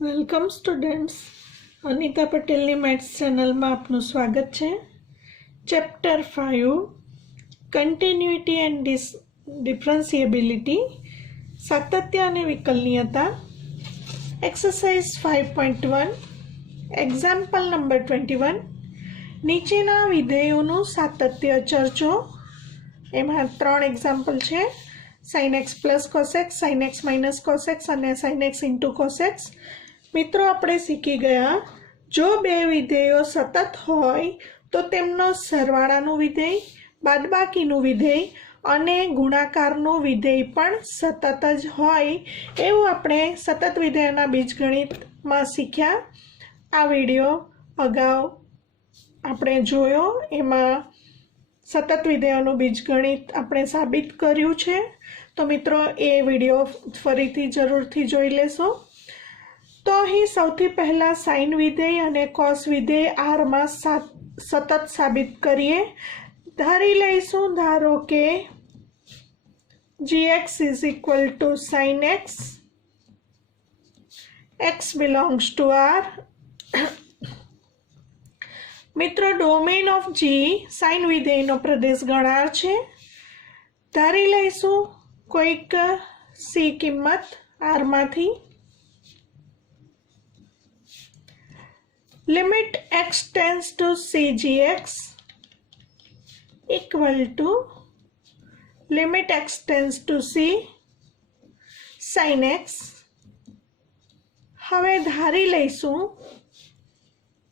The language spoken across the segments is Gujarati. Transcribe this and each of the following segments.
વેલકમ સ્ટુડન્ટ્સ, અનિતા પટેલની મેથ્સ ચેનલમાં આપનું સ્વાગત છે. ચેપ્ટર 5 કન્ટિન્યુટી એન્ડ ડિફરન્શિએબિલિટી, સાતત્ય અને વિકલનીયતા, એક્સરસાઇઝ 5.1, એક્ઝામ્પલ નંબર 21. નીચેના વિધેયોનું સાતત્ય ચર્ચો. એમાં 3 એક્ઝામ્પલ છે: sin x plus cos x, sin x minus cos x અને sin x into cos x. મિત્રો, આપણે શીખી ગયા, જો બે વિધેયો સતત હોય તો તેમનો સરવાળાનું વિધેય, બાદબાકીનું વિધેય અને ગુણાકારનું વિધેય પણ સતત જ હોય એવું આપણે સતત વિધેયના બીજગણિતમાં શીખ્યા. આ વિડીયો અગાઉ આપણે જોયો, એમાં સતત વિધેયોનું બીજગણિત આપણે સાબિત કર્યું છે. તો મિત્રો, એ વિડીયો ફરીથી જરૂરથી જોઈ લેશો. તો અહીં સૌથી પહેલાં સાઇન વિધેય અને કોસ વિધેય આરમાં સતત સાબિત કરીએ. ધારી લઈશું, ધારો કે gx is equal to sine x, x belongs to R. મિત્રો, ડોમેન ઓફ જી સાઇન વિધેયનો પ્રદેશ ગણાર છે. ધારી લઈશું કોઈક સી કિંમત આરમાંથી. Limit x tends to C gx equal to limit x tends to C sine x. હવે ધારી લઈશું,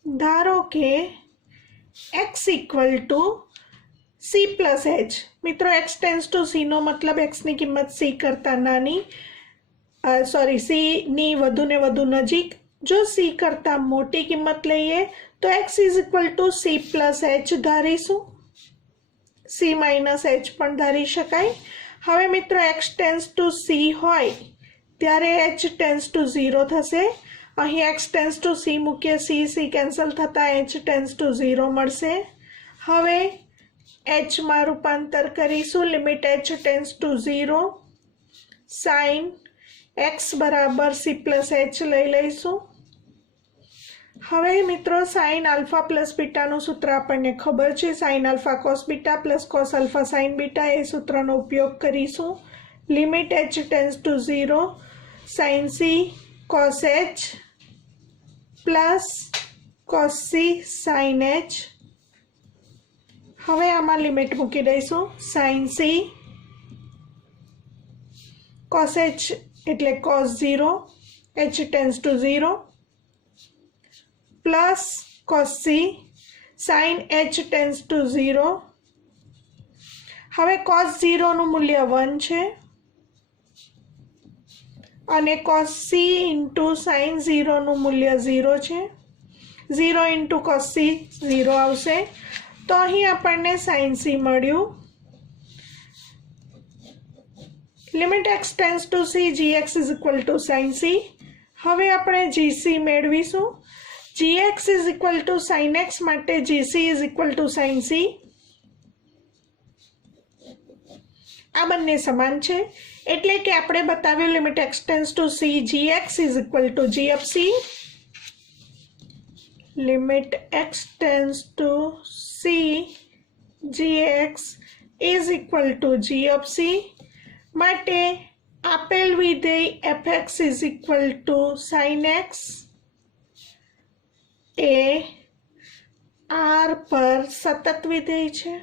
ધારો કે x equal to C plus H. મિત્રો, x ટેન્સ ટુ સીનો મતલબ એક્સની કિંમત સી કરતાં નાની, સીની વધુ ને વધુ નજીક. જો સી કરતાં મોટી કિંમત લઈએ તો x is equal to C plus H ધારીશું. સી માઇનસ એચ પણ ધારી શકાય. હવે મિત્રો, x ટેન્સ ટુ સી હોય ત્યારે h ટેન્સ ટુ 0 થશે. અહીં x ટેન્સ ટુ સી મૂકીએ, સી કેન્સલ થતાં h ટેન્સ ટુ 0 મળશે. હવે hમાં રૂપાંતર કરીશું. Limit h tends to 0, sine x બરાબર સી પ્લસ એચ લઈ લઈશું. હવે મિત્રો, સાઇન આલ્ફા પ્લસ બીટાનું સૂત્ર આપણને ખબર છે. Sine alpha cos beta plus cos alpha sine beta, એ સૂત્રનો ઉપયોગ કરીશું. Limit h tends to 0, sine c cos h plus cos c sine h. હવે આમાં લિમિટ મૂકી દઈશું. સાઇન સી કોસ એચ એટલે cos 0, h tends to 0 plus cos c sine h tends to 0. હવે કોસ 0નું મૂલ્ય 1 છે અને કોસ સી ઇન્ટુ સાઇન 0નું મૂલ્ય 0 છે. 0 ઇન્ટુ કોસ સી 0 આવશે. તો અહીં આપણને સાઇન સી મળ્યું. Limit x tends to C gx is equal to sine C. હવે આપણે gc મેળવીશું. gx is equal to sine x માટે gc is equal to sine C. આ બંને સમાન છે, એટલે કે આપણે બતાવ્યું limit x tends to C gx is equal two g of c. Limit x tends to C gx is equal two g of c માટે આપેલ વિધેય fx is equal to sine X એ આર પર સતત વિધેય છે.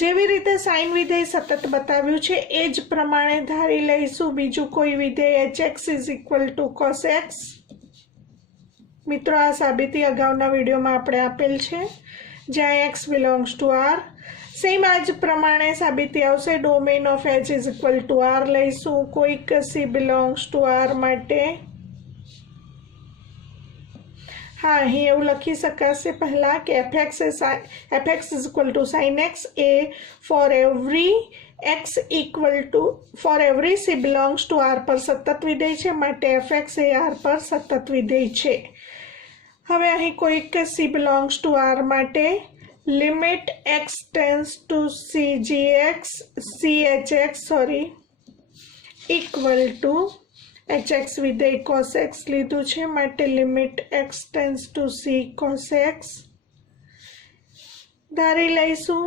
જેવી રીતે સાઇન વિધેય સતત બતાવ્યું છે એ જ પ્રમાણે ધારી લઈશું બીજું કોઈ વિધેય hx is equal to cos x. મિત્રો, આ સાબિતી અગાઉના વિડીયોમાં આપણે આપેલ છે, જ્યાં x belongs to R. Same આ જ પ્રમાણે સાબિતી આવશે. Domain of h is equal to R લઈશું. કોઈક સી બિલોંગ્સ ટુ આર માટે અહીં એવું લખી શકાશે પહેલાં કે fx is equal to sine X એ for every C belongs to R પર સતત વિધેય છે, માટે fx એ આર પર સતત વિધેય છે. હવે અહીં કોઈક સી બિલોંગ્સ ટુ આર માટે limit x tends to C gx equal to H X विधेय cos x लीधुं छे माटे limit x tends to c cos x धारी लईशुं।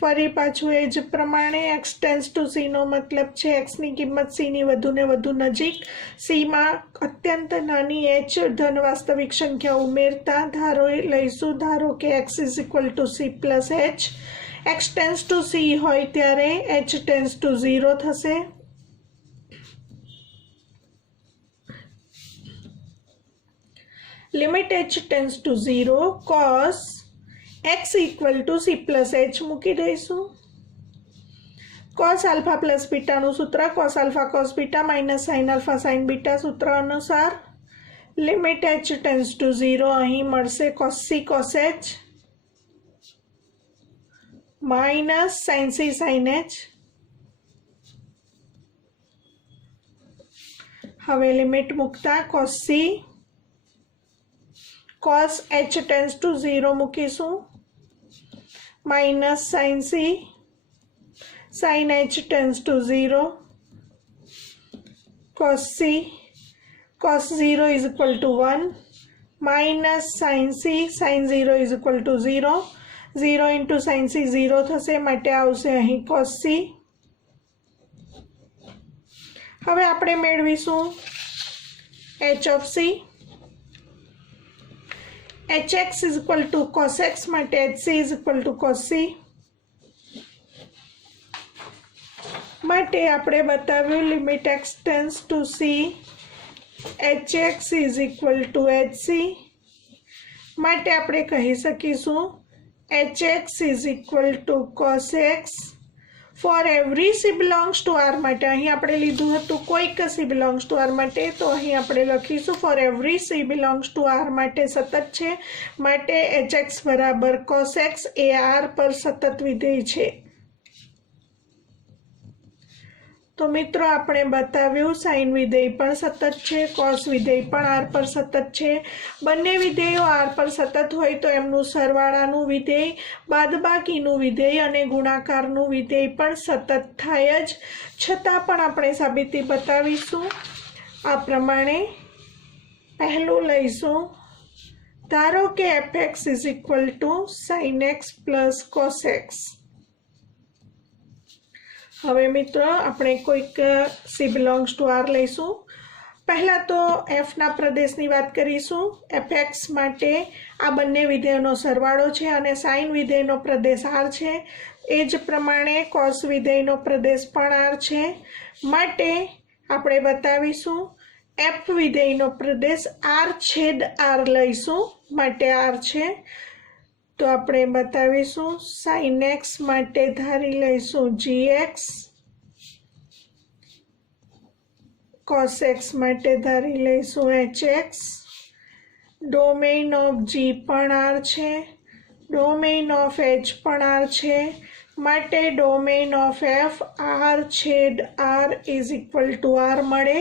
फरी पाछुं ए ज प्रमाणे x टेन्स टू c नो मतलब छे x नी किंमत c नी वधु ने वधु नजीक, c मां अत्यंत नानी h धन वास्तविक संख्या उमेरता धारो लईशुं। धारो के x is equal to c plus h, x tends to c होय त्यारे h टेन्स टू 0 थशे। Limit h tends to 0 cos x equal to c plus h मूकी दईशुं। cos अल्फा प्लस बीटा नु सूत्र cos alpha cos beta minus sin alpha sin beta सूत्र अनुसार लिमिट h टेन्स टू 0 अहीं मळशे cos c cos h minus sin c sin h। हवे limit मुकता cos c cos h tends to 0 मूकीशुं minus sin c sin h tends to 0 cos c cos 0 is equal to 1 minus sin c sin 0 is equal to 0 0 into sin c 0 थशे माटे आवशे અહીં cos c। હવે આપણે મેળવીશું h of c hx is equal to cos x माटे hc is equal to cos c माटे आपणे बताव्युं limit x tends to c hx is equal to hc माटे आपणे कही सकीशुं hx is equal to cos x for every c belongs to r माटे अहीं आपणे लीधुं हतुं कोईक c बिलोंग्स टू r माटे तो अहीं आपणे लखीशुं for every c belongs to r माटे सतत छे माटे hx बराबर cos x ए r पर सतत विधेय छे। तो मित्रों आपणे बताव्युं साइन विधेय पण सतत छे, cos विधेय पण r पर सतत छे। बंने विधेयो r पर सतत होय तो एमनुं सरवाळानुं विधेय, बादबाकीनुं विधेय अने गुणाकारनुं विधेय पण सतत थाय ज। छतां पण आपणे साबिती बतावीशुं आ प्रमाणे। पहेलुं लईशुं धारो के fx is equal to sin x plus cos x। हवे मित्रों आपणे कोईक c बिलोंग्स टू r लईशुं। पहला तो f ना प्रदेशनी वात करीशुं। fx माटे आ बंने विधेयनो सरवाळो छे अने sin विधेयनो प्रदेश r छे। ए ज प्रमाणे cos विधेयनो प्रदेश पण r छे माटे आपणे बतावीशुं f विधेयनो प्रदेश r छेद r लईशुं माटे r छे। तो आपणे बतावीशुं sin x माटे धारी लईशुं gx, cos x माटे धारी लईशुं hx। डोमेन ऑफ g पण r छे, डोमेन ऑफ h पण r छे माटे डोमेन ऑफ f r छेद r is equal to r मळे।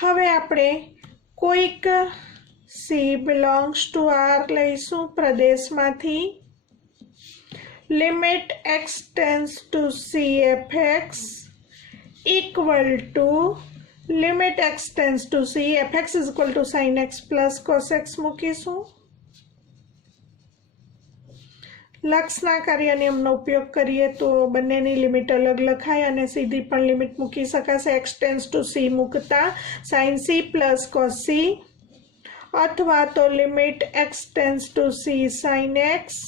हवे आपणे कोईक c belongs to r लईशुं प्रदेश मांथी। Limit x tends to c fx equal to limit x tends to c fx is equal to sin x plus cos x मूकीशुं। लक्षना कार्य नियमनो उपयोग करिए तो बंनेनी लिमिट अलग लखाय अने सीधी पण लिमिट मूकी शकाशे। x टेन्स टू c मूकता sin c plus cos c अथवा तो limit x tends to c sin x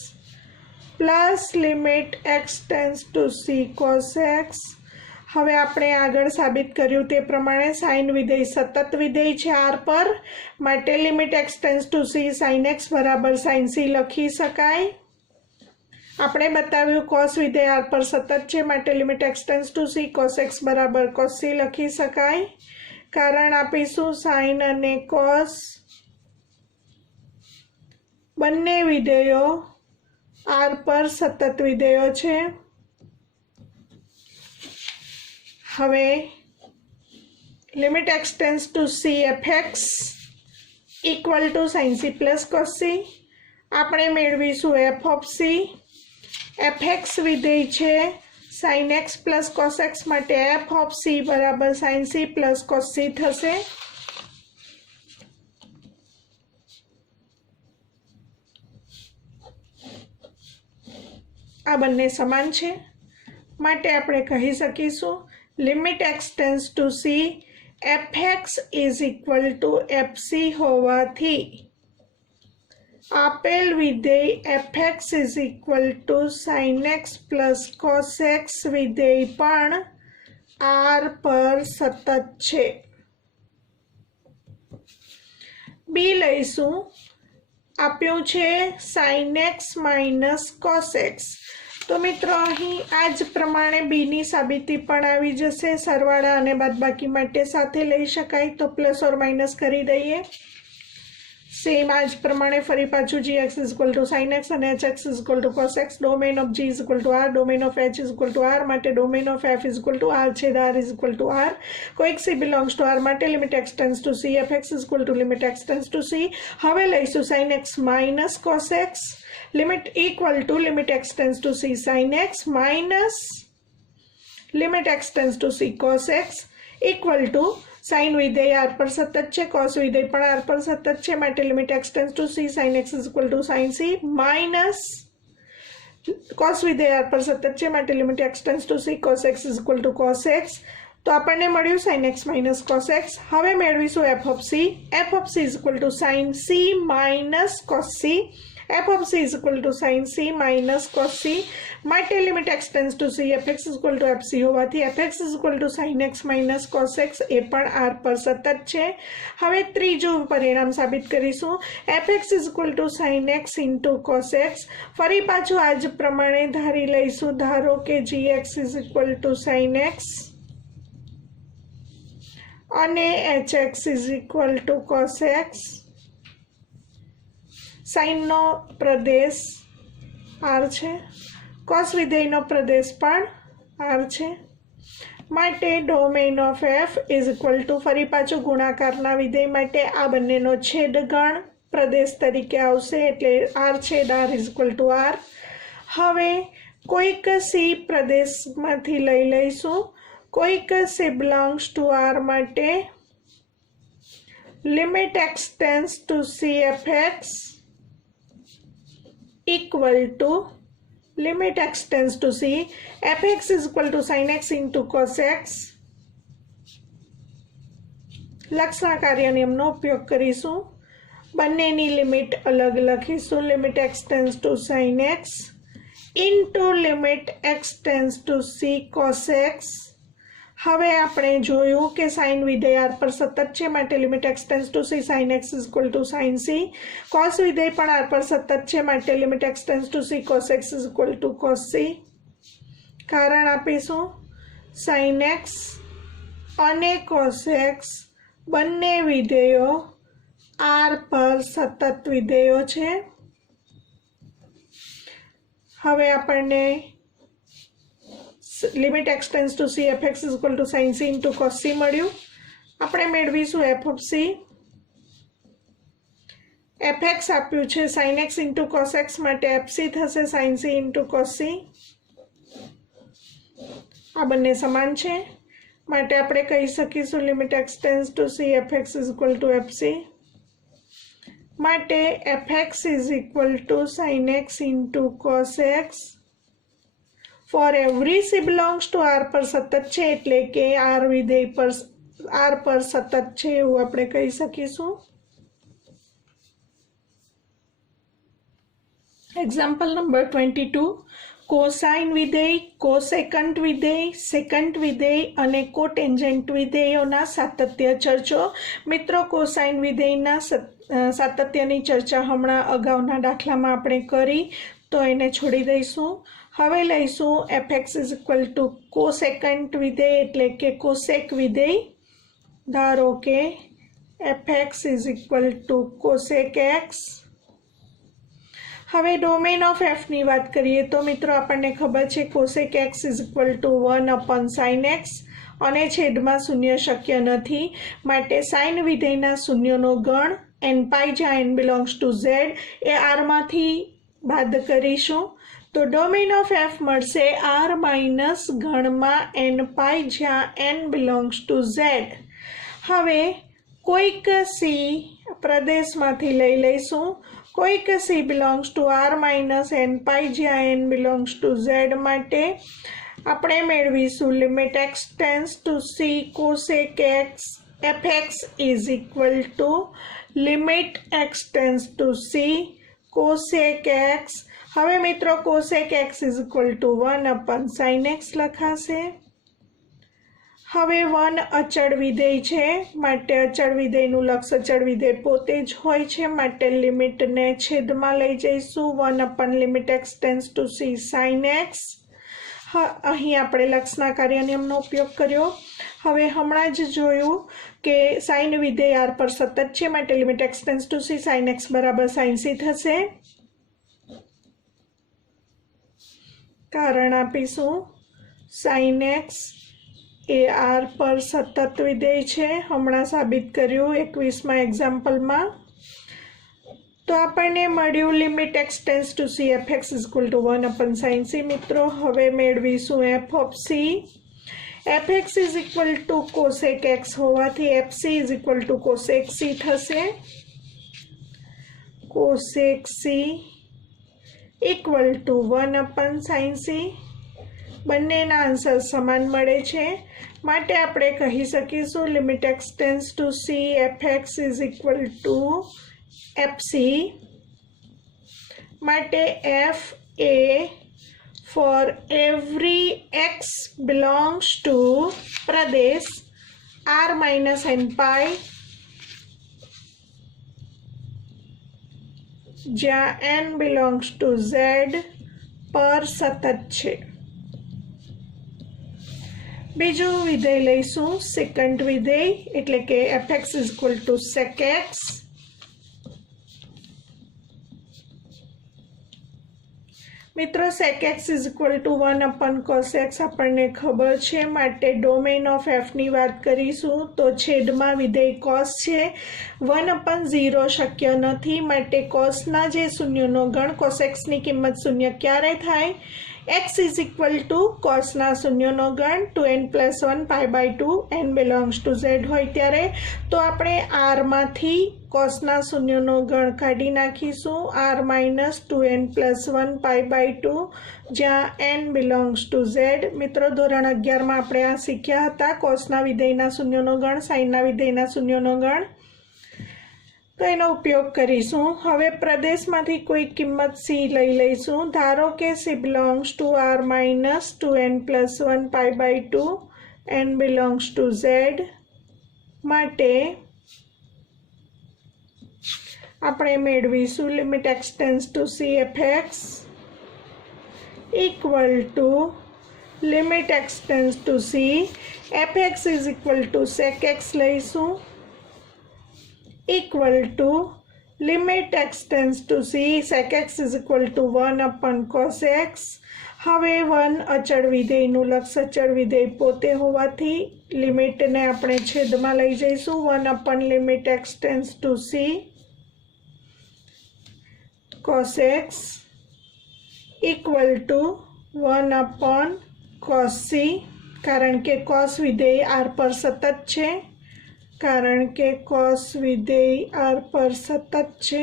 plus limit x tends to c cos x। हवे आपणे आगळ साबित कर्युं ते प्रमाणे साइन विधेय सतत विधेय छे r पर माटे limit x tends to c sin x बराबर sin c लखी शकाय। आपणे बताव्युं cos विधेय r पर सतत छे माटे limit x tends to c cos x बराबर cos c लखी शकाय। कारण आपीशुं sin अने cos बंने विधेयो r पर सतत विधेयो छे। हवे limit x tends to c fx equal to sin c plus cos c आपणे मेळवीशुं f ऑफ c। fx विधेय छे sin x plus cos x માટે f of c બરાબર sin c plus cos c થશે। આ બંને સમાન છે માટે આપણે કહી શકીશું limit x tends to c fx is equal to fc હોવાથી આપેલ વિધેય fx is equal to sin x plus cos x વિધેય પણ r પર સતત છે। બી લઈશું આપ્યું છે sin x minus cos x। તો મિત્રો અહીં આ જ પ્રમાણે બીની સાબિતી પણ આવી જશે। સરવાળા અને બાદબાકી માટે સાથે લઈ શકાય તો પ્લસ ઓર માઇનસ કરી દઈએ। સેમ આ જ પ્રમાણે ફરી પાછું gx is equal to sin x અને hx is equal two cos x। Domain of g is equal two r, domain of h is equal two r માટે domain of f is equal two r છેદ r is equal two r। કોઈક c બિલોંગ્સ ટુ r માટે limit x tends to c fx is equal to limit x tends to c। હવે લઈશું sin x minus cos x limit equal to limit x tends to c sin x minus limit x tends to c cos x equal to sin વિધેય r પર સતત છે, cos વિધેય પણ r પર સતત છે માટે limit x tends to c sin x is equal to sin c minus cos વિધેય r પર સતત છે માટે limit x tends to c cos x is equal to cos x। તો આપણને મળ્યું sin x minus cos x। હવે મેળવીશું f of c is equal to sin c minus cos c। f of c is equal to sin c minus cos c માટે limit x tends to c fx is equal to fc હોવાથી fx is equal to sin x minus cos x એ પણ r પર સતત છે। હવે ત્રીજું પરિણામ સાબિત કરીશું fx is equal to sin x into cos x। ફરી પાછું આ જ પ્રમાણે ધારી લઈશું। ધારો કે gx is equal to sin x અને hx is equal to cos x। સાઇનનો Pradesh r છે, cos વિધેયનો પ્રદેશ પણ r છે માટે domain of f is equal two ફરી પાછું ગુણાકારના વિધેય માટે આ બંનેનો છેદગણ પ્રદેશ તરીકે આવશે એટલે r છેદ r is equal two r। હવે કોઈક c પ્રદેશમાંથી લઈ લઈશું। કોઈક c બિલોંગ્સ ટુ r માટે limit x tends to c fx equal to limit x tends to c fx is equal to sin x into cos x। લક્ષણ કાર્ય નિયમનો ઉપયોગ કરીશું। બંનેની લિમિટ અલગ લખીશું। Limit x tends to sin x into limit x tends to c cos x। હવે આપણે જોયું કે sin વિધેય r પર સતત છે માટે limit x tends to c sin x is equal to sin c। cos વિધેય પણ r પર સતત છે માટે limit x tends to c cos x is equal to cos c। કારણ આપીશું sin x અને cos x બંને વિધેયો r પર સતત વિધેયો છે। હવે આપણને limit x tends to c fx is equal to sin c into cos c મળ્યું। આપણે મેળવીશું f of c fx આપ્યું છે sin x into cos x માટે fc થશે sin c into cos c। આ બંને સમાન છે માટે આપણે કહી શકીશું limit x tends to c fx is equal to fc માટે fx is equal to sin x into cos x। For every C belongs to R પર સતત છે એટલે કે આર વિધેય પર આર પર સતત છે એવું આપણે કહી શકીશું। એક્ઝામ્પલ નંબર 22 કોસાઇન વિધેય, કોસેકન્ટ વિધેય, સેકન્ટ વિધેય અને કોટેન્જન્ટ વિધેયોના સાતત્ય ચર્ચો। મિત્રો કોસાઇન વિધેયના સાતત્યની ચર્ચા હમણાં અગાઉના દાખલામાં આપણે કરી તો એને છોડી દઈશું। હવે લઈશું fx is equal to કોસેકન્ટ વિધેય એટલે કે કોસેક વિધેય। ધારો કે fx is equal to cosec x। હવે ડોમેન ઓફ f ની વાત કરીએ તો મિત્રો આપણને ખબર છે cosec x is equal to 1/sin x અને છેદમાં શૂન્ય શક્ય નથી માટે સાઇન વિધેયના શૂન્યનો ગણ n પાઈ જ્યાં n બિલોંગ્સ ટુ z એ r માંથી બાદ કરીશું तो डोमेन ऑफ एफ मळशे आर माइनस गणमा एन पाई ज्यां एन बिलोंग्स टू झेड। हवे कोईक सी प्रदेशमांथी लई लईशुं। कोईक C belongs to R minus N pi ज्यां एन बिलोंग्स टू झेड माटे આપણે મેળવીશું limit x tends to c cosec x fx is equal to limit x tends to c cosec x। હવે મિત્રો cosec x is equal to 1 upon sine x લખાશે। હવે 1 અચળ વિધેય છે માટે અચળ વિધેયનું લક્ષ અચળ વિધેય પોતે જ હોય છે માટે લિમિટને છેદમાં લઈ જઈશું 1 upon limit x tends to c sine x। અહીં આપણે લક્ષના કાર્ય નિયમનો ઉપયોગ કર્યો। હવે હમણાં જ જોયું કે સાઇન વિધેય આર પર સતત છે માટે limit x tends to c sine x બરાબર સાઇન c થશે। કારણ આપીશું સાઇન x એ આર પર સતત વિધેય છે। હમણાં સાબિત કર્યું 21મા એક્ઝામ્પલમાં। तो આપણને મળ્યું limit x tends to c fx is equal to 1 upon sine c। મિત્રો હવે મેળવીશું f of c। fx is equal to cosec x હોવાથી fc is equal to cosec c થશે। Cosec c equal to 1 upon sine c। બંનેના આન્સર સમાન મળે છે માટે આપણે કહી શકીશું limit x tends to c fx is equal to fc माटे f a for every x belongs to Pradesh r minus n pi જ્યાં n belongs to z પર સતત છે। બીજું વિધેય લઈશું સેકન્ડ વિધેય એટલે કે fx is equal to sec x। મિત્રો sec x is equal to 1 upon cos x આપણને ખબર છે માટે ડોમેન ઓફ f ની વાત કરીશું તો છેદમાં વિધેય cos છે 1 upon 0 શક્ય નથી માટે cosના જે શૂન્યનો ગણ cos x ની કિંમત શૂન્ય ક્યારે થાય x is equal to cosના શૂન્યનો ગણ 2n plus 1 pi by 2 n belongs to z હોય ત્યારે તો આપણે r માંથી cosના શૂન્યનો ગણ કાઢી નાખીશું r minus 2n plus 1 pi by 2 જ્યાં n belongs to z। મિત્રો ધોરણ 11માં આપણે આ શીખ્યા હતા cosના વિધેયના શૂન્યનો ગણ સાઇનના વિધેયના શૂન્યનો ગણ તો એનો ઉપયોગ કરીશું। હવે પ્રદેશમાંથી કોઈ કિંમત c લઈ લઈશું। ધારો કે c belongs to r minus 2n plus 1 pi by 2 n belongs to z માટે આપણે મેળવીશું limit x tends to c fx equal to limit x tends to c fx is equal to sec x લઈશું equal to limit x tends to c sec x is equal to 1 upon cos x। હવે 1 અચળ વિધેયનું લક્ષ અચળ વિધેય પોતે હોવાથી લિમિટને આપણે છેદમાં લઈ જઈશું 1 upon limit x tends to c cos x equal to 1 upon cos c। કારણ કે cos વિધેય r પર સતત છે કારણ કે cos વિધેય r પર સતત છે।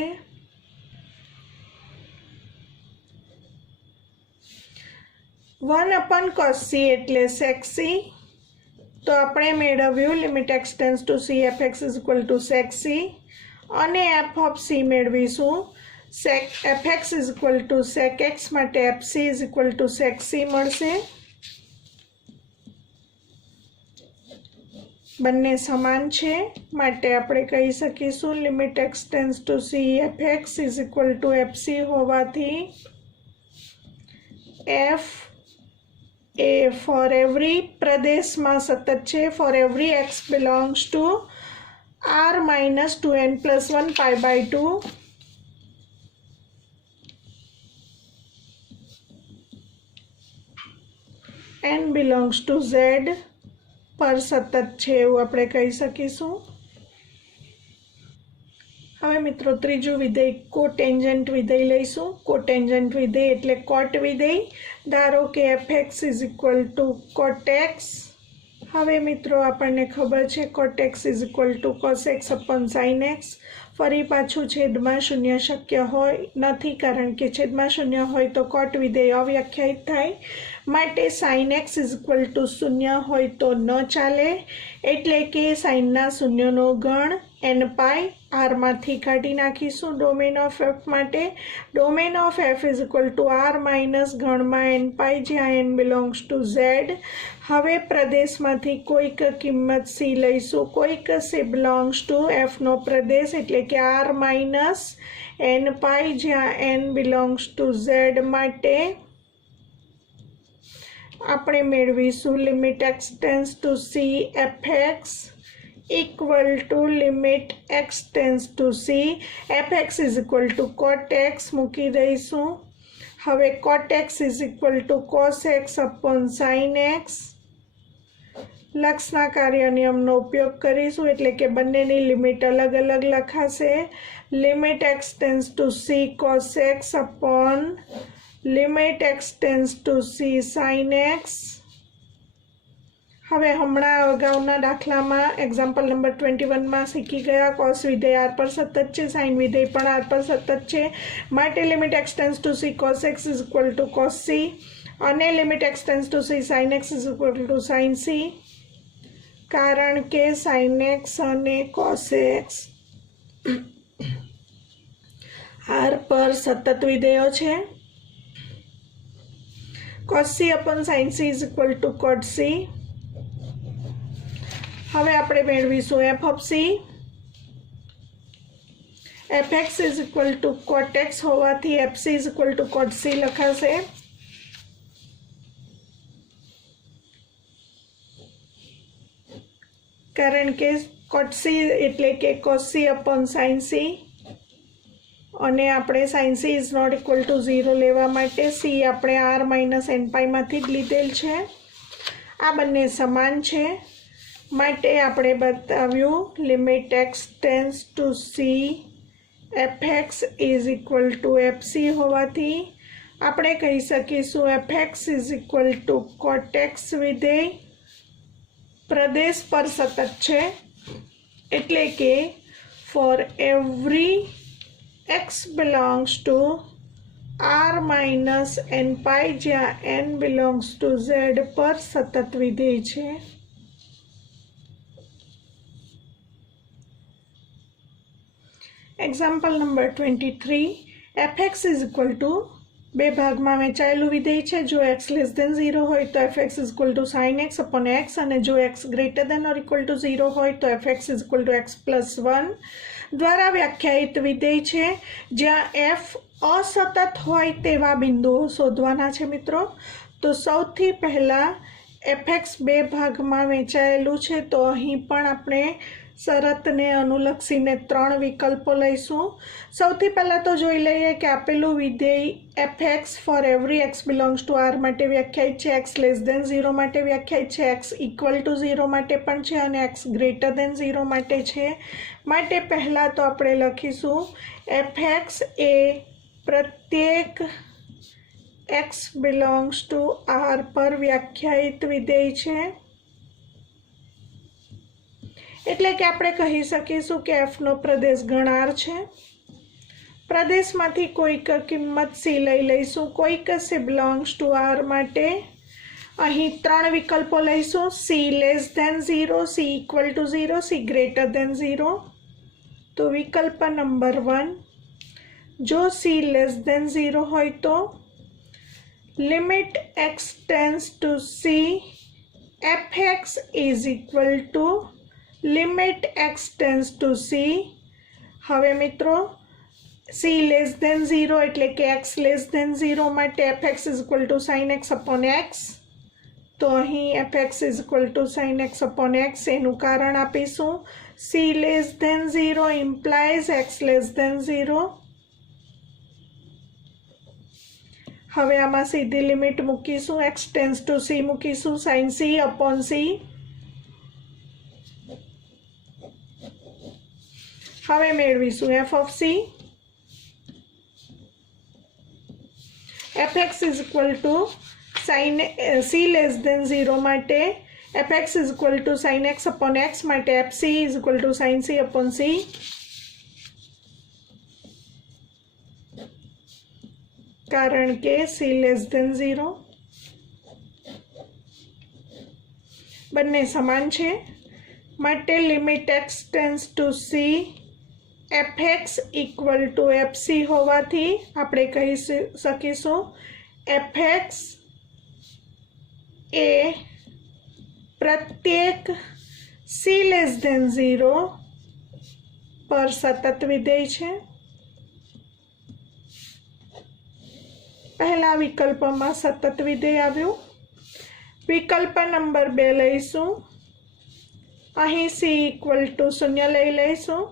1 upon cos c એટલે sec c તો આપણે મેળવ્યું limit x tends to c fx is equal to sec c અને f of c મેળવીશું sec fx is equal to sec x માટે fc is equal to sec c મળશે। બંને સમાન છે માટે આપણે કહી શકીશું limit x tends to c fx is equal to fc હોવાથી f એ ફોર એવરી પ્રદેશમાં સતત છે for every x belongs to r minus 2n plus 1 pi by 2 n belongs to z પર સતત છે એવું આપણે કહી શકીશું। હવે મિત્રો ત્રીજું વિધેય કોટેન્જન્ટ વિધેય લઈશું. કોટેન્જન્ટ વિધેય એટલે કોટ વિધેય. ધારો કે fx is equal to cot x. હવે મિત્રો આપણને ખબર છે કોટ x is equal to cos x upon sine x. ફરી પાછું છેદમાં શૂન્ય શક્ય હોય નથી, કારણ કે છેદમાં શૂન્ય હોય તો કોટ વિધેય અવ્યાખ્યાયિત થાય. માટે sign x is equal two શૂન્ય હોય તો ન ચાલે, એટલે કે સાઇનના શૂન્યનો ગણ એન પાઈ આરમાંથી કાઢી નાખીશું ડોમેન ઓફ એફ માટે. Domain of f is equal to R minus ગણમાં એન પાઈ, જ્યાં એન બિલોંગ્સ ટુ ઝેડ. હવે પ્રદેશમાંથી કોઈક કિંમત સી લઈશું. કોઈક સી બિલોંગ્સ ટુ એફનો પ્રદેશ એટલે કે આર માઇનસ એન પાઈ, જ્યાં એન બિલોંગ્સ ટુ ઝેડ માટે આપણે મેળવીશું limit x tends to c f x equal to limit x tends to c f x is equal to cot x મૂકી દઈશું. હવે cot x is equal to cos x upon sine x. લક્ષના કાર્ય નિયમનો ઉપયોગ કરીશું, એટલે કે બંનેની લિમિટ અલગ અલગ લખાશે. Limit x tends to c cos x upon limit x tends to C sine x. હવે હમણાં અગાઉના દાખલામાં એક્ઝામ્પલ નંબર 21માં શીખી ગયા કોસ વિધેય આર પર સતત છે, સાઇન વિધેય પણ આર પર સતત છે. માટે limit x tends to c cos x is equal to cos c અને limit x tends to C sine x is equal to sine c, કારણ કે સાઇન એક્સ અને કોસ એક્સ આર પર સતત વિધેયો છે. cos c upon sin c is equal to cot c. હવે આપણે મેળવીશું f of c. fx is equal to cot x હોવાથી fc is equal to cot c લખાશે. કારણ કે cot c એટલે કે cos c upon sin c, અને આપણે sin c is not equal to 0 લેવા માટે c આપણે r માઇનસ એન પાઈમાંથી જ લીધેલ છે. આ બંને સમાન છે, માટે આપણે બતાવ્યું limit x tends to c f x is equal to f C હોવાથી આપણે કહી શકીશું F x is equal to cot x વિધેય પ્રદેશ પર સતત છે, એટલે કે for every x belongs to r minus n pi, જ્યાં n belongs to z પર સતત વિધેય છે. Example number 23 fx is equal two બે ભાગમાં વહેંચાયેલું વિધેય છે. જો x લેસ દેન 0 હોય તો fx is equal to sine X upon x, અને જો x greater than or equal to 0 હોય તો fx is equal to x plus 1 દ્વારા વ્યાખ્યાયિત વિધેય છે, જ્યાં f અસતત હોય તેવા બિંદુઓ શોધવાના છે મિત્રો. તો સૌથી પહેલાં fx બે ભાગમાં વહેંચાયેલું છે, તો અહીં પણ આપણે શરતને અનુલક્ષીને 3 વિકલ્પો લઈશું. સૌથી પહેલાં તો જોઈ લઈએ કે આપેલું વિધેય fx for every x belongs two r માટે વ્યાખ્યાયિત છે, x લેસ દેન 0 માટે વ્યાખ્યાયિત છે, x ઇક્વલ ટુ 0 માટે પણ છે, અને x ગ્રેટર દેન 0 માટે છે. માટે પહેલાં તો આપણે લખીશું fx એ પ્રત્યેક x બિલોંગ્સ ટુ r પર વ્યાખ્યાયિત વિધેય છે. એટલે કે આપણે કહી શકીશું કે fનો પ્રદેશ ગણ r છે. પ્રદેશમાંથી કોઈક કિંમત c લઈ લઈશું. કોઈક c બિલોંગ્સ ટુ r માટે અહીં 3 વિકલ્પો લઈશું. c less than 0, c equal to 0, c greater than 0. તો વિકલ્પ નંબર 1, જો c લેસ દેન 0 હોય તો limit x tends to c fx is equal to limit x tends to c. હવે મિત્રો c લેસ દેન 0 એટલે કે x લેસ દેન 0 માટે fx is equal to sine X upon X. તો અહીં fx is equal to sine X upon X એનું કારણ આપીશું. c less than 0 implies x less than 0. હવે આમાં સીધી લિમિટ મૂકીશું, x ટેન્સ ટુ c મૂકીશું, સાઇન c અપોન c. હવે મેળવીશું F of C. fx is equal to sine C less than 0 માટે fx is equal to sine X upon x માટે fc is equal to sine C upon C. કારણ કે સી લેસ દેન 0. બંને સમાન છે માટે limit x tends to C fx equal to fc હોવાથી આપણે કહી શકીશું fx એ પ્રત્યેક c લેસ દેન 0 પર સતત વિધેય છે. પહેલા વિકલ્પમાં સતત વિધેય આવ્યું. વિકલ્પ નંબર 2 લઈશું. અહીં c ઇક્વલ ટુ 0 લઈ લઈશું.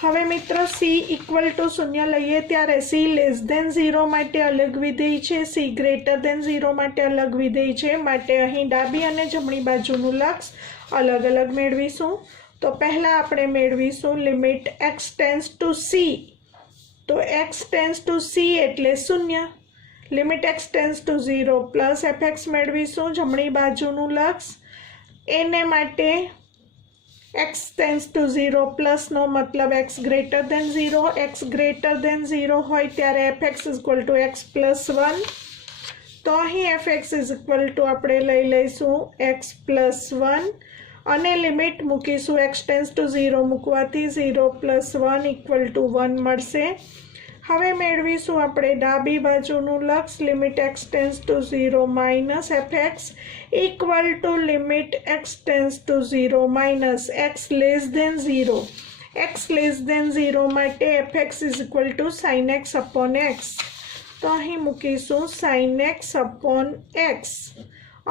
હવે મિત્રો c ઇક્વલ ટુ 0 લઈએ ત્યારે c લેસ દેન 0 માટે અલગ વિધેય છે, c ગ્રેટર દેન 0 માટે અલગ વિધેય છે. માટે અહીં ડાબી અને જમણી બાજુનું લક્ષ અલગ અલગ મેળવીશું. તો પહેલાં આપણે મેળવીશું limit x tends to c. તો x ટેન્સ ટુ c એટલે 0. Limit x tends to 0 plus fx મેળવીશું. જમણી બાજુનું લક્ષ એને માટે x ટેન્સ ટુ 0 પ્લસનો મતલબ x greater than 0. x greater than 0 હોય ત્યારે fx is equal two x plus 1. તો અહીં fx ઇઝ ઇક્વલ ટુ આપણે લઈ લઈશું x પ્લસ 1 અને લિમિટ મૂકીશું x ટેન્સ ટુ 0 મૂકવાથી 0 પ્લસ 1 ઇક્વલ ટુ 1 મળશે. હવે મેળવીશું આપણે ડાબી બાજુનું લક્ષ limit x tends to 0 minus fx equal to limit x tends to 0 minus x less than 0. x less than 0 માટે fx is equal to sine X upon X. તો અહીં મૂકીશું સાઇન એક્સ અપોન એક્સ.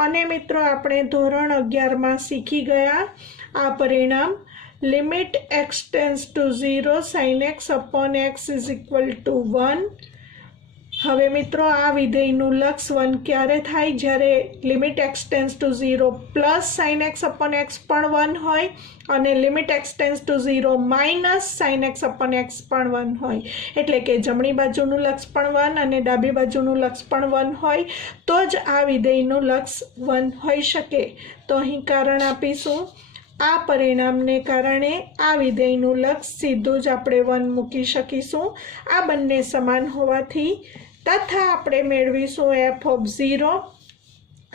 અને મિત્રો આપણે ધોરણ 11માં શીખી ગયા આ પરિણામ limit x tends to 0 sign X upon x is equal to 1. હવે મિત્રો આ વિધેયનું લક્ષ 1 ક્યારે થાય? જ્યારે limit x tends to 0 plus sign X upon x પણ 1 હોય અને limit x tends to 0 minus sign X upon x પણ 1 હોય. એટલે કે જમણી બાજુનું લક્ષ પણ 1 અને ડાબી બાજુનું લક્ષ પણ 1 હોય તો જ આ વિધેયનું લક્ષ 1 હોઈ શકે. તો અહીં કારણ આપીશું. આ પરિણામને કારણે આ વિધેયનું લક્ષ સીધું જ આપણે 1 મૂકી શકીશું. આ બંને સમાન હોવાથી તથા આપણે મેળવીશું f of 0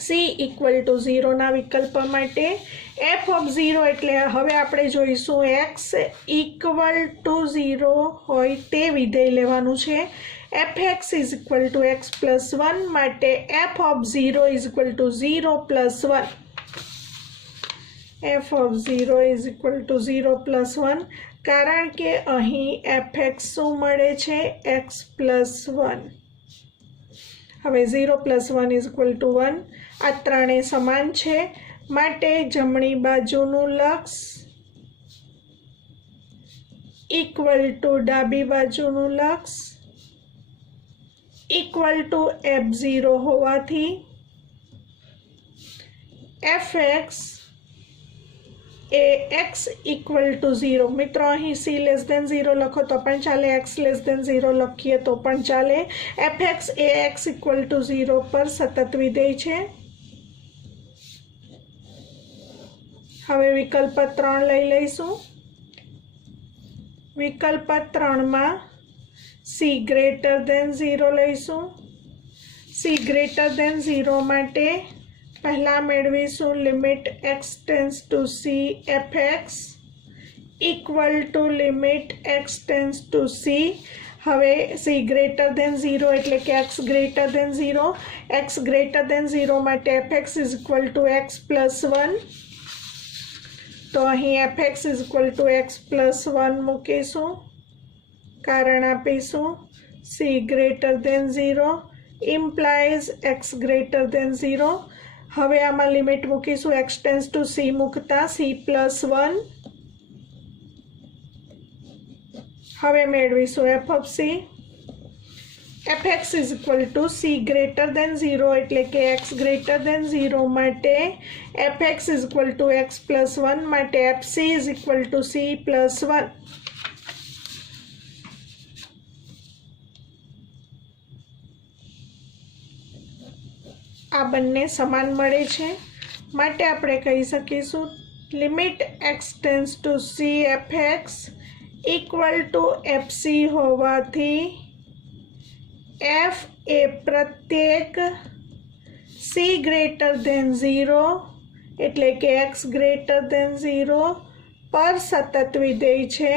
c equal to 0ના વિકલ્પ માટે. f ઓફ 0 એટલે હવે આપણે જોઈશું x ઇક્વલ ટુ 0 હોય તે વિધેય લેવાનું છે. fx is equal two x plus 1 માટે f of 0 is equal to 0 plus 1. f of 0 is equal to 0 plus 1 કારણ કે અહીં fx શું મળે છે? x plus 1. હવે 0 પ્લસ 1 ઇઝ ઇક્વલ ટુ 1. આ ત્રણેય સમાન છે માટે જમણી બાજુનું લક્ષ ઇક્વલ ટુ ડાબી બાજુનું લક્ષ ઇક્વલ ટુ f0 હોવાથી fx A x equal to 0. મિત્રો અહીં c લેસ દેન 0 લખો તો પણ ચાલે, x લેસ દેન 0 લખીએ તો પણ ચાલે. fx A x equal to 0 પર સતત વિધેય છે. હવે વિકલ્પ 3 લઈ લઈશું. વિકલ્પ 3માં c ગ્રેટર દેન 0 લઈશું. c ગ્રેટર દેન 0 માટે પહેલાં મેળવીશું limit x tends to c fx equal to limit x tends to c. હવે c ગ્રેટર દેન 0 એટલે કે x greater than 0. x greater than 0 માટે fx is equal two x plus 1. તો અહીં fx is equal two x plus 1 મૂકીશું. કારણ આપીશું c greater than 0 implies x greater than 0. હવે આમાં લિમિટ મૂકીશું x ટેન્સ ટુ c મૂકતા c પ્લસ 1. હવે મેળવીશું f of c. fx is equal to c greater than 0 એટલે કે x ગ્રેટર દેન 0 માટે fx is equal two x plus 1 માટે fc is equal to c plus 1. આ બંને સમાન મળે છે, માટે આપણે કહી શકીશું limit x tends to c f x equal two FC હોવાથી એફ એ પ્રત્યેક સી ગ્રેટર ધેન 0 એટલે કે એક્સ ગ્રેટર ધેન 0 પર સતત વિધેય છે।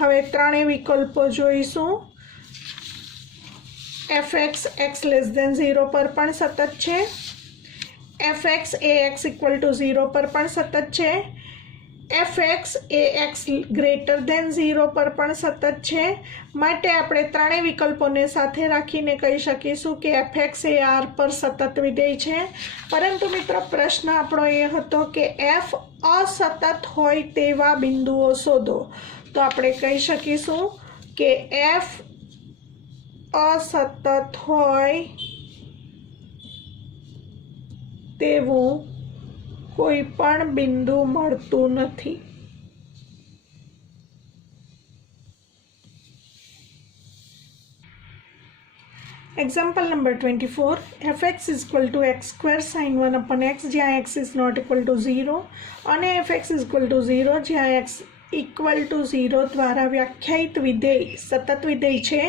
હવે ત્રણેય વિકલ્પો જોઈશું। F x x less than 0 પર પણ સતત છે, એફ એક્સ એ એક્સ ઇક્વલ ટુ 0 પર પણ સતત છે, એફ એક્સ એ એક્સ ગ્રેટર ધેન 0 પર પણ સતત છે। માટે આપણે ત્રણેય વિકલ્પોને સાથે રાખીને કહી શકીશું કે એફ એક્સ એ આર પર સતત વિધેય છે। પરંતુ મિત્રો પ્રશ્ન આપણો એ હતો કે એફ અસતત હોય તેવા બિંદુઓ શોધો, તો આપણે કહી શકીશું કે એફ અસતત હોય તેવું કોઈ પણ બિંદુ મળતું નથી। Example number 24 f x is equal to x square sine 1 upon x જ્યાં x is not equal to 0 અને f x is equal to 0 જ્યાં એક્સ ઇક્વલ ટુ 0 દ્વારા વ્યાખ્યાયિત વિધેય સતત વિધેય છે।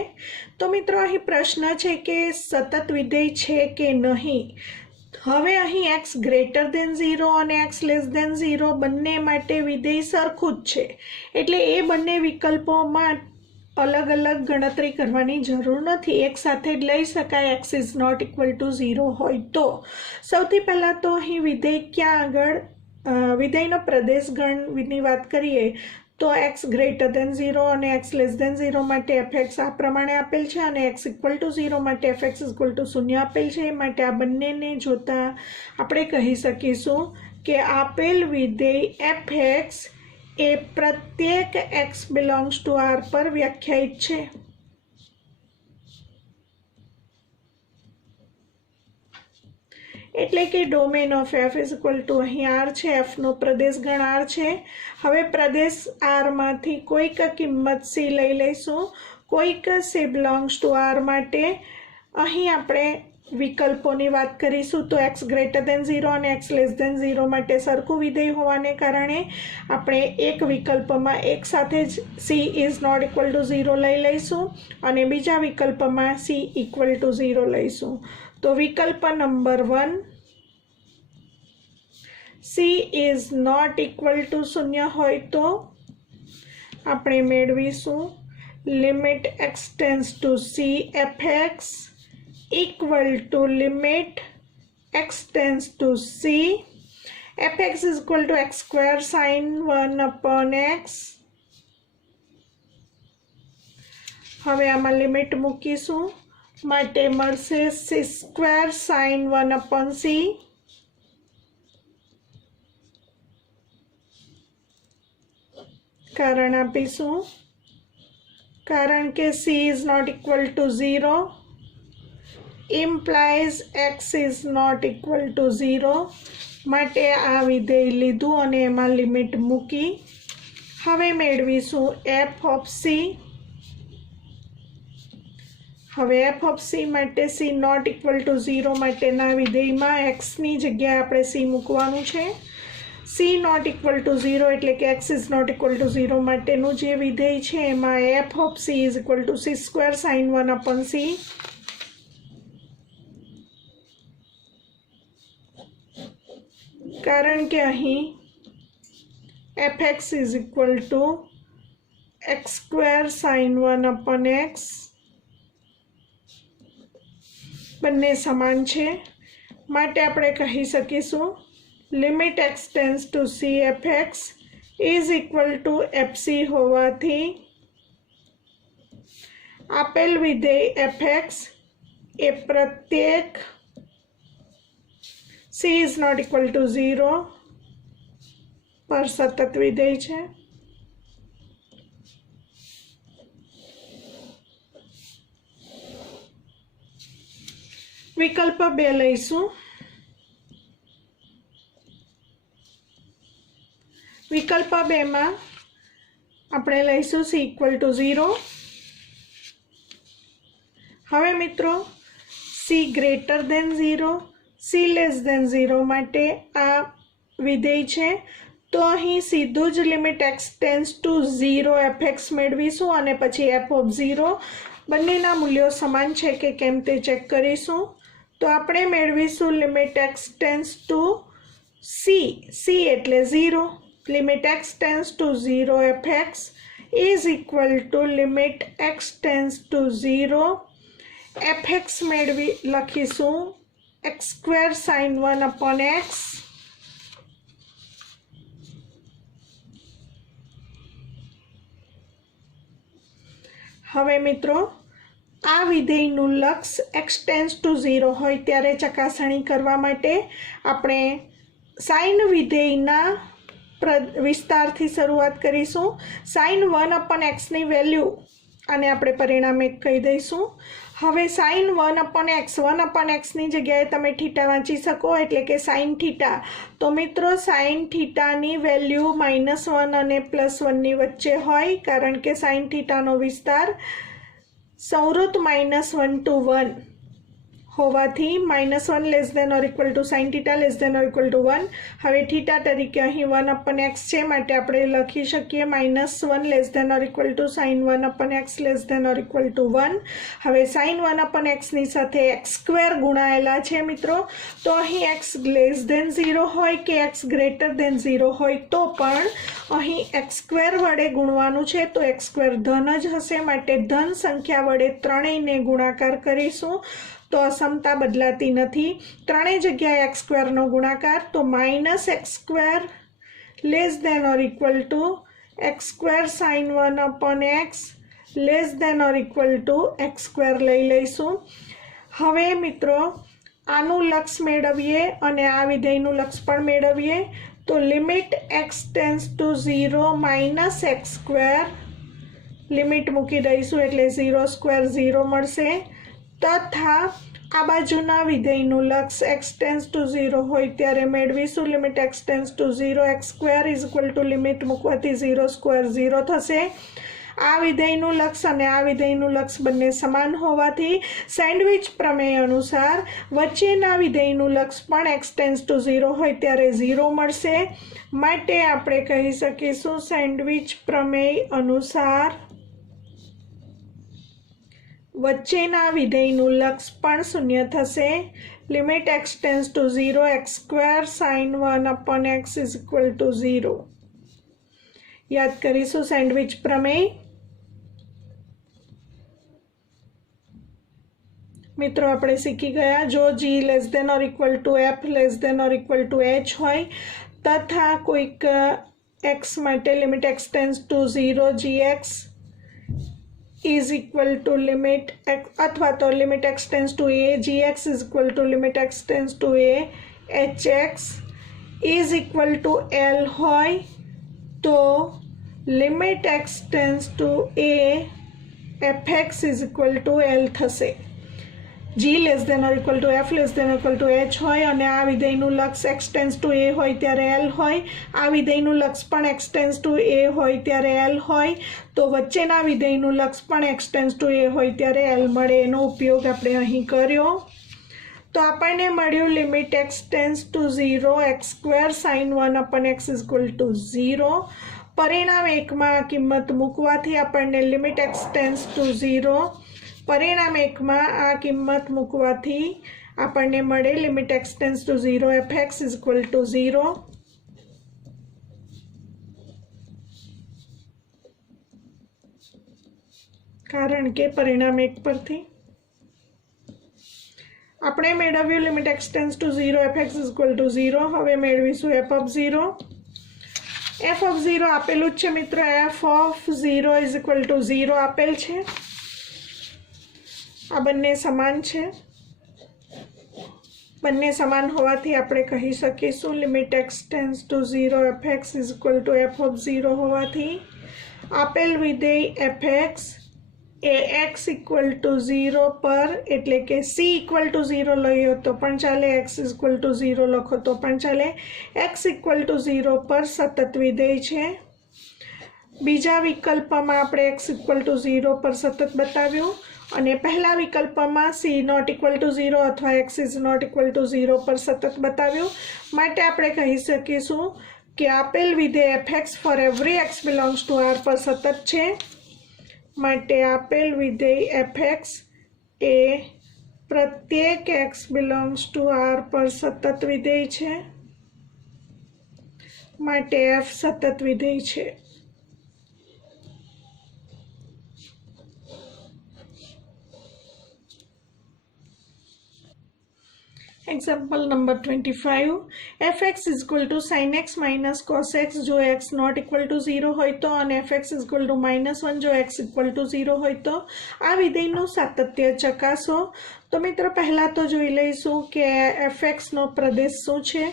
તો મિત્રો અહીં પ્રશ્ન છે કે સતત વિધેય છે કે નહીં। હવે અહીં એક્સ ગ્રેટર ધેન 0 અને એક્સ લેસ ધેન 0 બંને માટે વિધેય સરખું જ છે, એટલે એ બંને વિકલ્પોમાં અલગ અલગ ગણતરી કરવાની જરૂર નથી, એક સાથે જ લઈ શકાય x is not equal to 0 હોય તો। સૌથી પહેલાં તો અહીં વિધેય ક્યાં આગળ વિધેયનો પ્રદેશગણની વાત કરીએ તો એક્સ ગ્રેટર ધેન 0 અને એક્સ લેસ ધેન 0 માટે એફ એક્સ આ પ્રમાણે આપેલ છે અને એક્સ ઇક્વલ ટુ 0 માટે એફ એક્સ ઇક્વલ ટુ 0 આપેલ છે। માટે આ બંનેને જોતાં આપણે કહી શકીશું કે આપેલ વિધેય એફ એક્સ એ પ્રત્યેક એક્સ બિલોંગ્સ ટુ આર પર વ્યાખ્યાયિત છે। એટલે કે domain of f is equal two અહીં આર છે, એફનો પ્રદેશગણ આર છે। હવે પ્રદેશ આરમાંથી કોઈક કિંમત સી લઈ લઈશું, કોઈક સી બિલોંગ્સ ટુ આર માટે અહીં આપણે વિકલ્પોની વાત કરીશું તો એક્સ ગ્રેટર ધેન 0 અને એક્સ લેસ ધેન 0 માટે સરખું વિધેય હોવાને કારણે આપણે એક વિકલ્પમાં એક સાથે જ c is not equal to 0 લઈ લઈશું અને બીજા વિકલ્પમાં સી ઇક્વલ ટુ 0 લઈશું। તો વિકલ્પ નંબર 1 c is not equal to 0 હોય તો આપણે મેળવીશું limit x tends to c f x equal to limit x tends to c fx is equal to x square sin 1 upon x। હવે આમાં લિમિટ મૂકીશું, માટે મળશે c square sin 1 upon c। કારણ આપીશું, કારણ કે c is not equal to 0 implies x is not equal to 0 માટે આ વિધેય લીધું અને એમાં લિમિટ મૂકી। હવે મેળવીશું f of c। હવે f of c માટે c not equal to 0 માટેના વિધેયમાં x ની જગ્યાએ આપણે c મૂકવાનું છે। c not equal to 0 એટલે કે x is not equal to 0 માટેનું જે વિધેય છે એમાં f of c is equal to c square sin 1 upon c। કારણ કે અહીં fx is equal to x square sin 1 upon x બંને સમાન છે, માટે આપણે કહી શકીશું limit x tends to c fx is equal to fc હોવાથી આપેલ વિધેય fx એ પ્રત્યેક c is not equal to 0 पर सतत विधेय है। विकल्प 2 लईशु। विकल्प 2 में આપણે લઈશું c equal to 0। હવે મિત્રો c greater than 0, c less than 0 માટે આ વિધેય છે. તો અહીં સીધું જ limit x tends to 0 fx મેળવીશું અને પછી f ઓફ 0 બંનેના મૂલ્યો સમાન છે કે કેમ તે ચેક કરીશું. તો આપણે મેળવીશું limit x tends to c એટલે 0, limit x tends to 0 fx is equal to limit x tends to 0 fx મેળવી લખીશું x square sine 1 upon x. હવે મિત્રો આ વિધેયનું લક્ષ x ટેન્સ ટુ 0 હોય ત્યારે ચકાસણી કરવા માટે આપણે સાઇન વિધેયના વિસ્તારથી શરૂઆત કરીશું. સાઇન 1 અપોન એક્સની વેલ્યુ અને આપણે પરિણામ 1 કહી દઈશું. હવે સાઇન 1 અપોન એક્સની જગ્યાએ તમે થીટા વાંચી શકો એટલે કે સાઇન થીટા. તો મિત્રો સાઇન થીટાની વેલ્યુ -1 અને +1ની વચ્ચે હોય કારણ કે સાઇન થીટાનો વિસ્તાર સંવૃત્ત -1 to 1 હોવાથી -1 less than or equal to sine theta less than or equal to 1. હવે થીટા તરીકે અહીં 1 અપોન એક્સ છે માટે આપણે લખી શકીએ -1 less than or equal to sine 1 upon x less than or equal to 1. હવે સાઇન 1 અપોન એક્સની સાથે એક્સ સ્ક્વેર ગુણાયેલા છે મિત્રો. તો અહીં એક્સ લેસ દેન 0 હોય કે એક્સ ગ્રેટર દેન 0 હોય તો પણ અહીં એક્સ સ્ક્વેર વડે ગુણવાનું છે તો એક્સ સ્ક્વેર ધન જ હશે માટે ધન સંખ્યા વડે ત્રણેયને ગુણાકાર કરીશું. તો અસમતા બદલાતી નથી, ત્રણેય જગ્યાએ એક્સ સ્ક્વેરનો ગુણાકાર. તો -x square less than or equal to x square sine 1 upon x less than or equal to x square લઈ લઈશું. હવે મિત્રો આનું લક્ષ મેળવીએ અને આ વિધેયનું લક્ષ પણ મેળવીએ. તો limit x tends to 0 -x square limit મૂકી દઈશું એટલે 0 સ્ક્વેર 0 મળશે. તથા આ બાજુના વિધેયનું લક્ષ x ટેન્સ ટુ 0 હોય ત્યારે મેળવીશું limit x tends to 0 x square is equal to limit મૂકવાથી 0 સ્ક્વેર 0 થશે. આ વિધેયનું લક્ષ અને આ વિધેયનું લક્ષ બંને સમાન હોવાથી સેન્ડવિચ પ્રમેય અનુસાર વચ્ચેના વિધેયનું લક્ષ પણ x ટેન્સ ટુ 0 હોય ત્યારે 0 મળશે. માટે આપણે કહી શકીશું સેન્ડવિચ પ્રમેય અનુસાર વચ્ચેના વિધેયનું લક્ષ પણ શૂન્ય થશે. Limit x tends to 0 x square sine 1 upon x is equal to 0. યાદ કરીશું સેન્ડવિચ પ્રમેય. મિત્રો આપણે શીખી ગયા જો g less than or equal to f less than or equal to h હોય તથા કોઈક x માટે limit x tends to 0 gx is equal to limit x અથવા તો limit x tends to a gx is equal to limit x tends to a hx is equal to l હોય તો limit x tends to a fx is equal to l થશે. g less than or equal to f less than equal to h હોય અને આ વિધેયનું લક્ષ x ટેન્સ ટુ a હોય ત્યારે l હોય. આ વિધેયનું લક્ષ પણ x ટેન્સ ટુ a હોય ત્યારે l હોય. તો વચ્ચેના વિધેયનું લક્ષ પણ x ટેન્સ ટુ a હોય ત્યારે l મળે. એનો ઉપયોગ આપણે અહીં કર્યો. તો આપણને મળ્યું limit x tends to 0 x square sine 1 upon x is equal to 0. પરિણામ 1માં કિંમત મૂકવાથી આપણને લિમિટ x ટેન્સ ટુ 0 પરિણામ 1માં આ કિંમત મૂકવાથી આપણને મળે limit x tends to 0 fx is equal to 0. કારણ કે પરિણામ 1 પરથી આપણે મેળવ્યું limit x tends to 0 fx is equal to 0. હવે મેળવીશું f ઓફ 0. f ઓફ 0 આપેલું જ છે મિત્રો. f of 0 is equal to 0 આપેલ છે. આ બંને સમાન છે. બંને સમાન હોવાથી આપણે કહી શકીશું limit x tends to 0 fx is equal to f of 0 હોવાથી આપેલ વિધેય fx A x equal to 0 પર એટલે કે c ઇક્વલ ટુ 0 લઈએ તો પણ ચાલે, x ઇક્વલ ટુ 0 લખો તો પણ ચાલે. x ઇક્વલ ટુ 0 પર સતત વિધેય છે. બીજા વિકલ્પમાં આપણે x ઇક્વલ ટુ 0 પર સતત બતાવ્યું અને પહેલા વિકલ્પમાં c નોટ ઇક્વલ ટુ 0 અથવા x is not equal to 0 પર સતત બતાવ્યું, માટે આપણે કહી શકીશું કે આપેલ વિધેય fx for every x belongs two r પર સતત છે. માટે આપેલ વિધેય fx એ પ્રત્યેક x બિલોંગ્સ ટુ r પર સતત વિધેય છે. માટે f સતત વિધેય છે. Example number 25, fx is equal to sin x minus cos x જો x નોટ ઇક્વલ ટુ 0 હોય તો, અને fx ઇઝ ઇક્વલ ટુ -1 જો x ઇક્વલ ટુ 0 હોય તો આ વિધેયનું સાતત્ય ચકાસો. તો મિત્રો પહેલાં તો જોઈ લઈશું કે fxનો પ્રદેશ શું છે.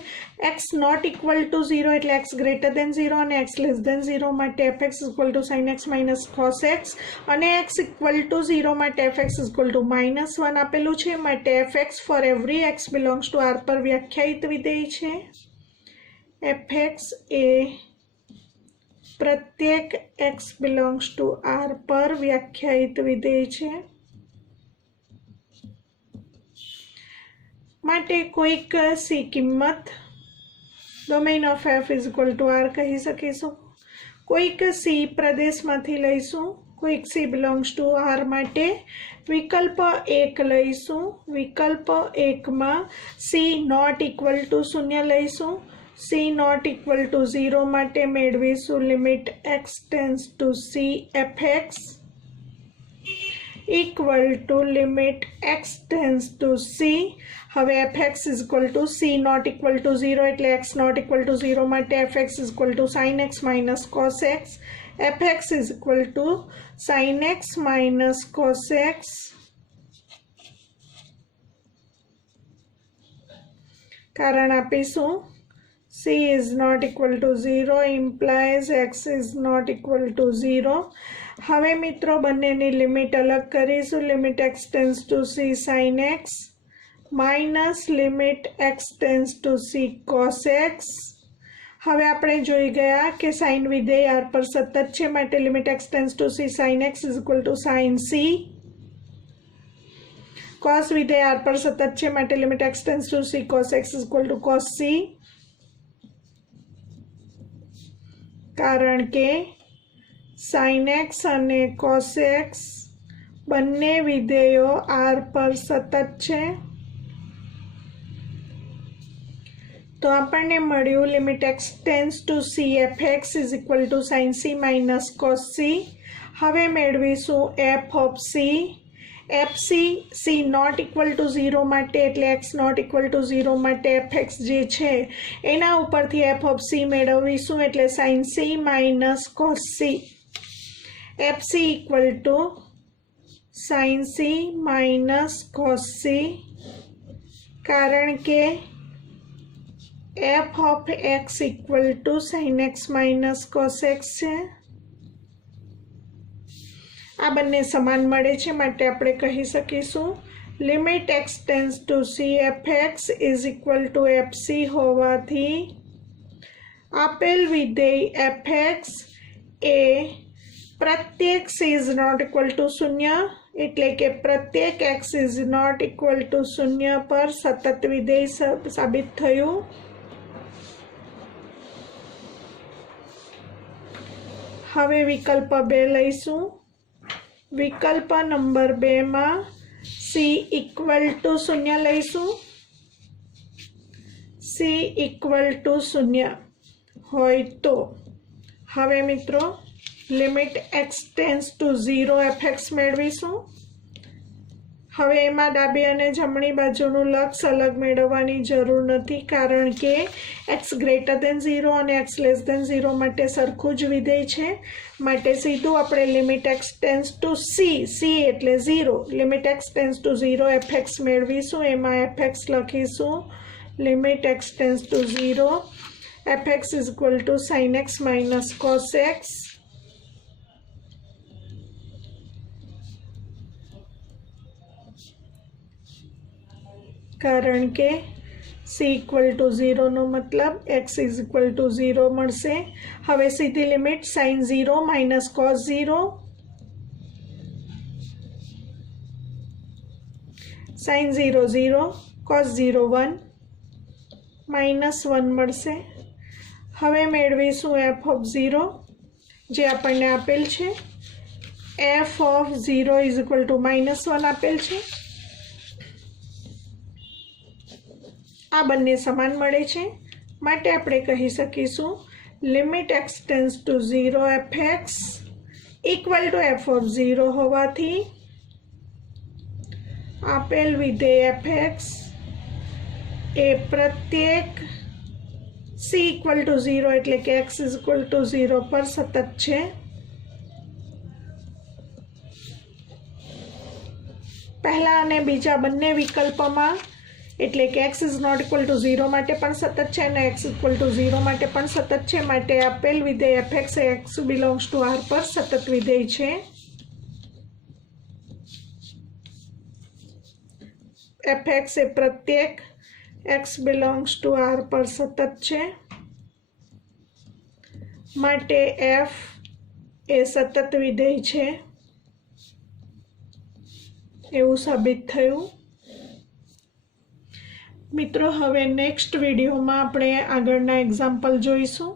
x નોટ ઇક્વલ ટુ 0 એટલે x ગ્રેટર દેન 0 અને x લેસ દેન 0 માટે fx equal to sin x minus cos x, અને x ઇક્વલ ટુ 0 માટે fx ઇક્વલ ટુ -1 આપેલું છે. માટે fx for every x belongs two r પર વ્યાખ્યાયિત વિધેય છે. fx એ પ્રત્યેક x બિલોંગ્સ ટુ r પર વ્યાખ્યાયિત વિધેય છે. માટે કોઈક c કિંમત domain of f is equal two r કહી શકીશું. કોઈક c પ્રદેશમાંથી લઈશું, કોઈક c બિલોંગ્સ ટુ r માટે વિકલ્પ 1 લઈશું. વિકલ્પ 1માં c નોટ ઇક્વલ ટુ 0 લઈશું. c નોટ ઇક્વલ ટુ 0 માટે મેળવીશું limit x tends to c fx equal to limit x tends to c. હવે fx is equal to c not equal to 0 એટલે x નોટ ઇક્વલ ટુ 0 માટે fx is equal to sin x minus cos x. fx is equal to sin x minus cos x. કારણ આપીશું c is not equal to 0 implies x is not equal to 0. હવે મિત્રો બંનેની લિમિટ અલગ કરીશું. Limit x tends to c sin x minus limit x tends to c cos x. હવે આપણે જોઈ ગયા કે સાઇન વિધેય r પર સતત છે, માટે limit x tends to c sin x is equal to sin c. cos વિધેય r પર સતત છે, માટે limit x tends to c cos x is equal two cos c. કારણ કે sin x અને cos x બંને વિધેયો r પર સતત છે. તો આપણને મળ્યું limit x tends to c fx is equal to sin c minus cos c. હવે મેળવીશું f of c. fc c not equal to 0 માટે એટલે x નોટ ઇક્વલ ટુ 0 માટે fx જે છે એના ઉપરથી f ઓફ c મેળવીશું એટલે sin c minus cos c. fc equal to sin c minus cos c. કારણ કે f of x equal to sin x minus cos x છે. આ બંને સમાન મળે છે, માટે આપણે કહી શકીશું limit x tends to c fx is equal to fc હોવાથી આપેલ વિધેય fx એ પ્રત્યેક c is not equal to 0 એટલે કે પ્રત્યેક x is not equal to 0 પર સતત વિધેય સાબિત થયું. હવે વિકલ્પ 2 લઈશું. વિકલ્પ નંબર 2માં c ઇક્વલ ટુ 0 લઈશું. c ઇક્વલ ટુ 0 હોય તો હવે મિત્રો limit x tends to 0 fx મેળવીશું. હવે એમાં ડાબી અને જમણી બાજુનું લક્ષ અલગ મેળવવાની જરૂર નથી, કારણ કે x ગ્રેટર દેન 0 અને x લેસ દેન 0 માટે સરખું જ વિધેય છે. માટે સીધું આપણે limit x tends to c એટલે 0 limit x tends to 0 fx મેળવીશું. એમાં fx લખીશું limit x tends to 0 fx is equal to sin x minus cos x. કારણ કે c ઇક્વલ ટુ 0નો મતલબ x ઇઝ ઇક્વલ ટુ 0 મળશે. હવે સીધી limit sin 0 minus cos 0 sin 0 0 cos 0 1 -1 મળશે। હવે મેળવીશું f of 0 જે આપણને આપેલ છે। f of 0 is equal to -1 આપેલ છે। આ બંને સમાન મળે છે માટે આપણે કહી શકીશું limit x tends two 0 fx equal to f of 0 હોવાથી આપેલ વિધેય fx એ પ્રત્યેક c ઇક્વલ ટુ 0 એટલે કે x ઇઝ ઇક્વલ ટુ 0 પર સતત છે। પહેલા અને બીજા બંને વિકલ્પમાં એટલે કે x is not equal to 0 માટે પણ સતત છે અને x ઇક્વલ ટુ 0 માટે પણ સતત છે માટે આપેલ વિધેય fx એ x બિલોંગ્સ ટુ r પર સતત વિધેય છે। fx એ પ્રત્યેક x બિલોંગ્સ ટુ r પર સતત છે માટે f એ સતત વિધેય છે એવું સાબિત થયું। મિત્રો હવે નેક્સ્ટ વિડીયોમાં આપણે આગળના એક્ઝામ્પલ જોઈશું।